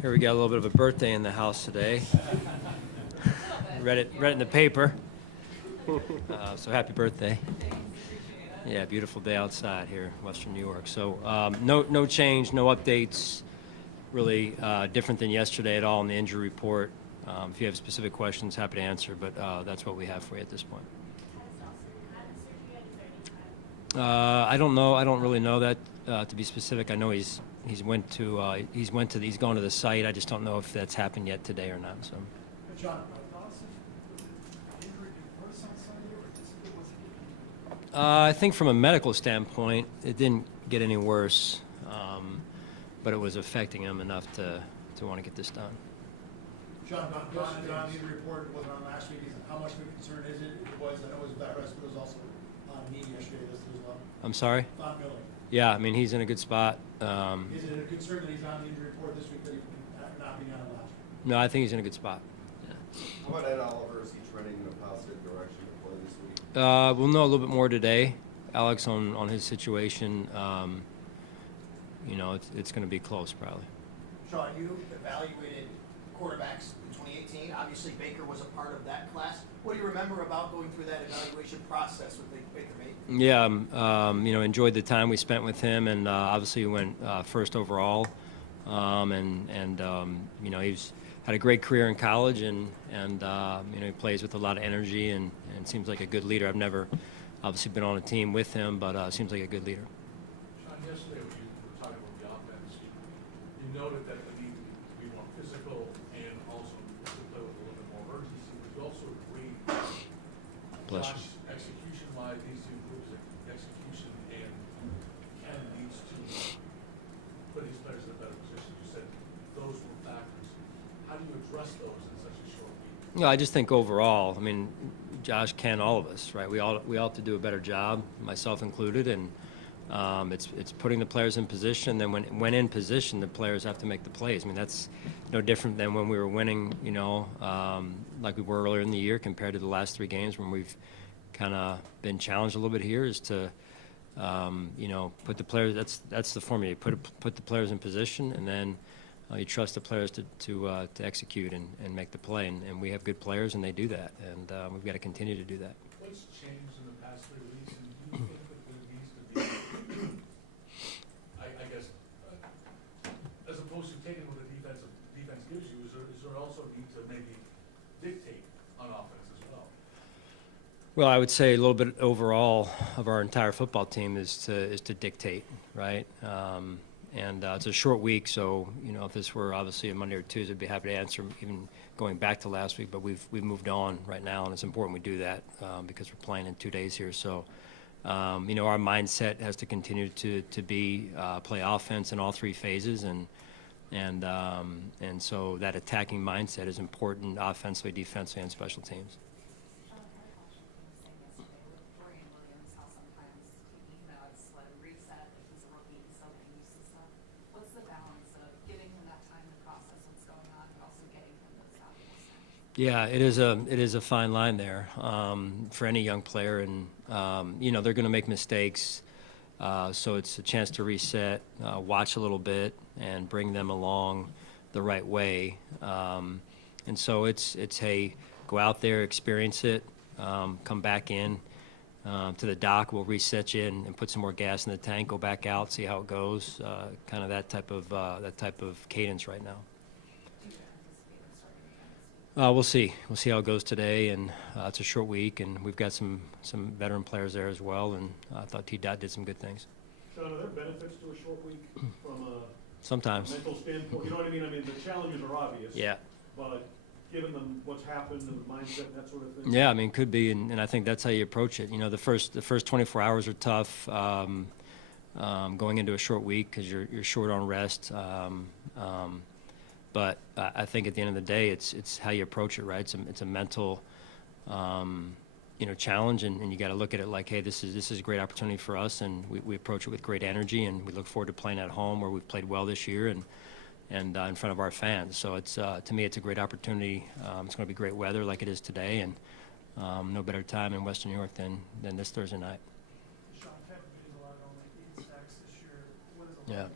Here we got a little bit of a birthday in the house today. Read it in the paper. So happy birthday. Yeah, beautiful day outside here in Western New York. So no change, no updates, really different than yesterday at all in the injury report. If you have specific questions, happy to answer, but that's what we have for you at this point. I don't know. I don't really know that to be specific. I know he's gone to the site. I just don't know if that's happened yet today or not. So. John, injury get worse on Sunday, or just it was? I think from a medical standpoint, it didn't get any worse, but it was affecting him enough to want to get this done. John, the injury report was on last week. How much of a concern is it? It was, I know it was that rest, but it was also on knee yesterday listed as well. I'm sorry? Von Miller. Yeah, I mean, he's in a good spot. Is it a concern that he's on the injury report this week that he not being on last week? No, I think he's in a good spot. Yeah. How about Ed Oliver? Is he trending in a positive direction to play this week? We'll know a little bit more today, Alex, on his situation. It's going to be close probably. Sean, you evaluated quarterbacks in 2018. Obviously, Baker was a part of that class. What do you remember about going through that evaluation process with Baker Mayfield? Yeah, enjoyed the time we spent with him, and obviously he went first overall. He's had a great career in college, and he plays with a lot of energy and seems like a good leader. I've never obviously been on a team with him, but seems like a good leader. Sean, yesterday when you were talking about the offense, you noted that the need to be more physical and also to play with a little bit more urgency. But you also agreed, Bless you. Josh, execution-wise, needs to improve his execution, and Ken needs to put these players in a better position. You said those were factors. How do you address those in such a short week? I just think overall, I mean, Josh, Ken, all of us, right? We all have to do a better job, myself included, and it's putting the players in position. Then when in position, the players have to make the plays. I mean, that's no different than when we were winning, like we were earlier in the year compared to the last 3 games when we've kind of been challenged a little bit here. Is to put the players. That's the formula. You put the players in position, and then you trust the players to execute and make the play. And we have good players, and they do that. And we've got to continue to do that. What's changed in the past 3 weeks, and do you think that there needs to be, I guess, as opposed to taking what the defense gives you, is there also a need to maybe dictate on offense as well? Well, I would say a little bit overall of our entire football team is to dictate, right? It's a short week, so if this were obviously a Monday or Tuesday, I'd be happy to answer, even going back to last week. But we've moved on right now, and it's important we do that because we're playing in 2 days here. So, our mindset has to continue to be play offense in all 3 phases, and so that attacking mindset is important offensively, defensively, and special teams. Yeah, it is a fine line there for any young player, and they're going to make mistakes, so it's a chance to reset, watch a little bit, and bring them along the right way. And so it's hey, go out there, experience it, come back in to the dock. We'll reset you and put some more gas in the tank. Go back out, see how it goes. Kind of that type of cadence right now. We'll see. We'll see how it goes today, and it's a short week, and we've got some veteran players there as well, and I thought T-Dot did some good things. Sean, are there benefits to a short week from a sometimes mental standpoint? You know what I mean? I mean, the challenges are obvious. Yeah. But given them what's happened and the mindset and that sort of thing. Yeah, I mean, could be, and I think that's how you approach it. The first 24 hours are tough going into a short week because you're short on rest. But I think at the end of the day, it's how you approach it, right? It's a mental, challenge, and you got to look at it like, hey, this is a great opportunity for us, and we approach it with great energy, and we look forward to playing at home where we've played well this year, and in front of our fans. So it's to me, it's a great opportunity. It's going to be great weather like it is today, and no better time in Western New York than this Thursday night. Sean, Kevin Beasley allowed only 8 sacks this year. What is Yeah.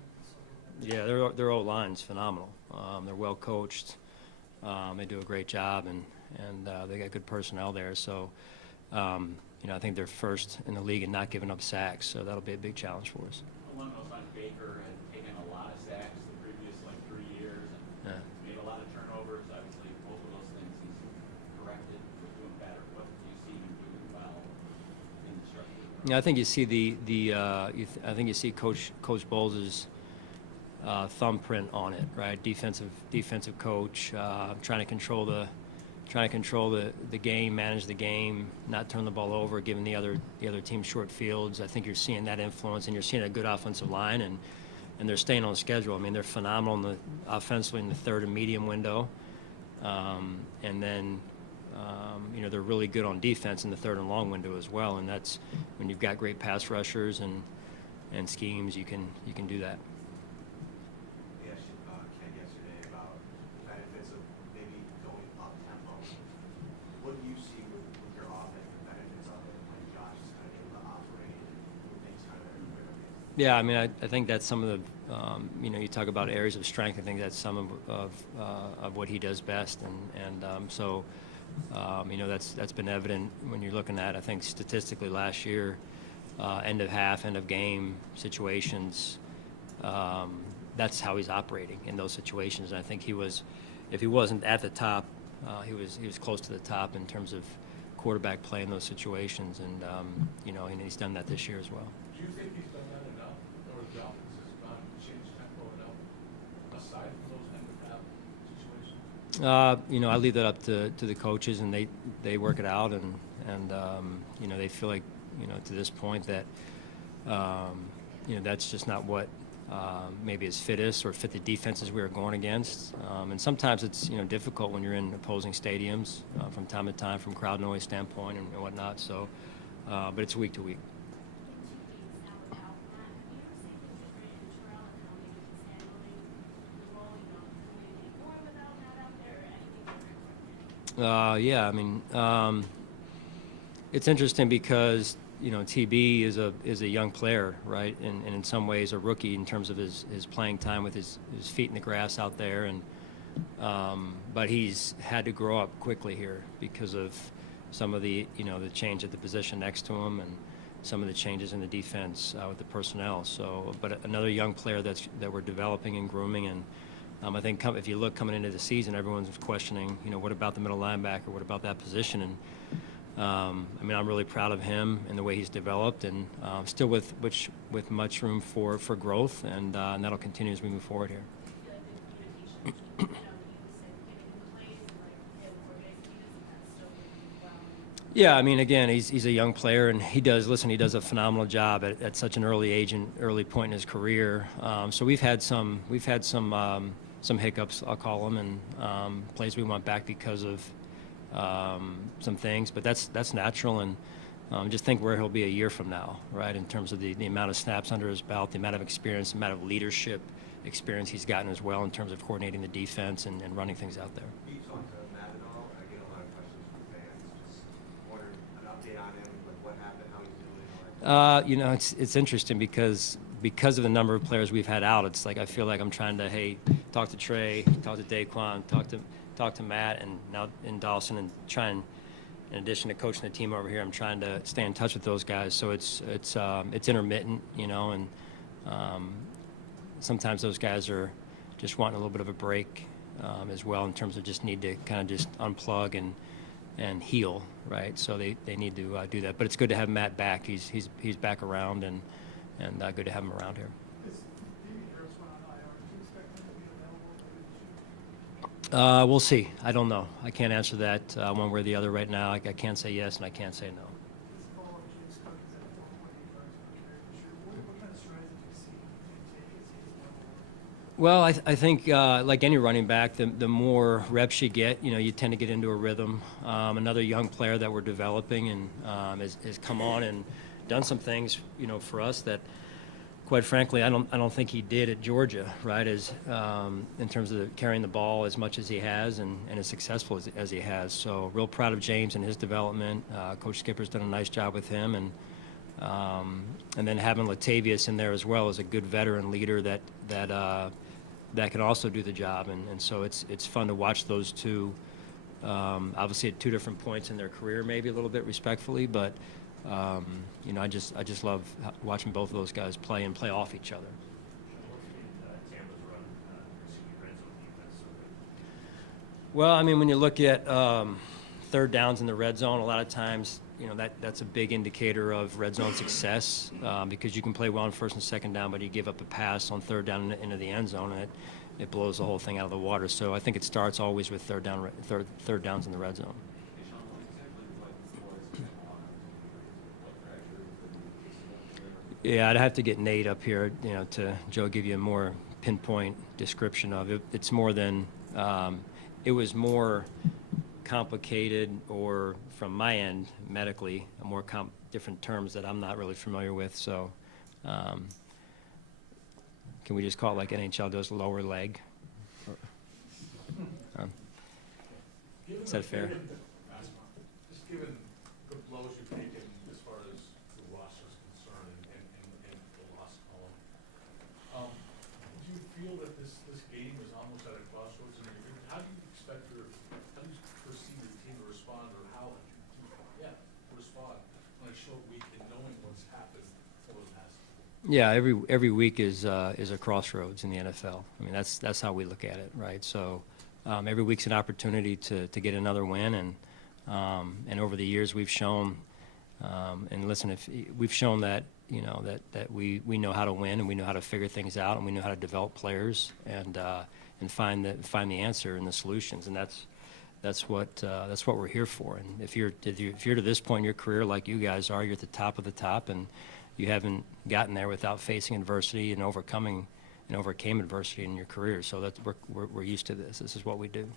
Yeah, their O-line's phenomenal. They're well coached. They do a great job, and they got good personnel there. So, I think they're first in the league in not giving up sacks. So that'll be a big challenge for us. Along those lines, Baker had taken a lot of sacks the previous 3 years and made a lot of turnovers. Obviously, both of those things he's corrected. He's doing better. What do you see him doing well in the structure? Yeah, I think you see I think you see Coach Bowles' thumbprint on it, right? Defensive coach, trying to control the game, manage the game, not turn the ball over, giving the other team short fields. I think you're seeing that influence, and you're seeing a good offensive line, and they're staying on schedule. I mean, they're phenomenal offensively in the third and medium window, and then they're really good on defense in the third and long window as well. And that's when you've got great pass rushers and schemes, you can do that. We asked Ken yesterday about the benefits of maybe going up tempo. What do you see with your offense, the benefits of it when Josh is kind of able to operate and move things kind of everywhere? Yeah, I mean, I think that's some of the, you talk about areas of strength. I think that's some of what he does best, and so, that's been evident when you're looking at, I think, statistically last year, end of half, end of game situations. That's how he's operating in those situations. And I think if he wasn't at the top, he was close to the top in terms of quarterback play in those situations, and he's done that this year as well. Do you think he's done that enough, or the offense has not changed tempo enough, aside from those end of half situations? I leave that up to the coaches, and they work it out, and they feel like, to this point that, that's just not what maybe is fittest or fit the defenses we are going against. And sometimes it's, difficult when you're in opposing stadiums from time to time from crowd noise standpoint and whatnot. So, but it's week to week. Yeah, I mean, it's interesting because TB is a young player, right, and in some ways a rookie in terms of his playing time with his feet in the grass out there, and but he's had to grow up quickly here because of some of the the change at the position next to him and some of the changes in the defense with the personnel. So, but another young player that we're developing and grooming, and I think if you look coming into the season, everyone's questioning, what about the middle linebacker? What about that position? And I mean, I'm really proud of him and the way he's developed, and still with much room for growth, and that'll continue as we move forward here. Yeah, I mean, again, he's a young player, and he does a phenomenal job at such an early age and early point in his career. So we've had some hiccups, I'll call them, and plays we went back because of some things, but that's natural, and just think where he'll be a year from now, right? In terms of the amount of snaps under his belt, the amount of experience, the amount of leadership experience he's gotten as well in terms of coordinating the defense and running things out there. Do you talk to Matt at all? I get a lot of questions from fans. Just wondering an update on him, like what happened, how he's doing, all that. It's interesting because of the number of players we've had out. It's like I feel like I'm trying to talk to Trey, talk to Daquan, talk to Matt, and now in Dawson, and try and, in addition to coaching the team over here, I'm trying to stay in touch with those guys. So it's intermittent, and sometimes those guys are just wanting a little bit of a break as well, in terms of just need to kind of just unplug and heal, right? So they need to do that. But it's good to have Matt back. He's back around, and good to have him around here. We'll see. I don't know. I can't answer that one way or the other right now. I can't say yes, and I can't say no. Well, I think like any running back, the more reps you get, you tend to get into a rhythm. Another young player that we're developing and has come on and done some things, for us that, quite frankly, I don't think he did at Georgia, right? As in terms of carrying the ball as much as he has and as successful as he has. So, real proud of James and his development. Coach Skipper's done a nice job with him, and then having Latavius in there as well as a good veteran leader that that can also do the job, and so it's fun to watch those two. Obviously, at two different points in their career, maybe a little bit respectfully, but you know, I just love watching both of those guys play and play off each other. Tampa's run, red zone defense, so Well, I mean, when you look at third downs in the red zone, a lot of times, you know, that's a big indicator of red zone success because you can play well on first and second down, but you give up a pass on third down into the end zone, and it blows the whole thing out of the water. So I think it starts always with third downs in the red zone. Hey, Sean, exactly what fractures Yeah, I'd have to get Nate up here, you know, to Joe give you a more pinpoint description of it. It's more than it was more complicated, or from my end medically, more different terms that I'm not really familiar with. So can we just call it like NHL does, lower leg? Is that fair? Just given the blows you've taken as far as the roster is concerned and the loss column, do you feel that this game is almost at a crossroads? And how do you perceive the team to respond, or how respond on a short week and knowing what's happened over the past? Yeah, every week is a crossroads in the NFL. I mean, that's how we look at it, right? So every week's an opportunity to get another win, and over the years we've shown, and listen, if we've shown that, you know, that we know how to win, and we know how to figure things out, and we know how to develop players and find the answer and the solutions, and that's what we're here for. And if you're to this point in your career like you guys are, you're at the top of the top, and you haven't gotten there without facing adversity and overcame adversity in your career. So we're used to this. This is what we do.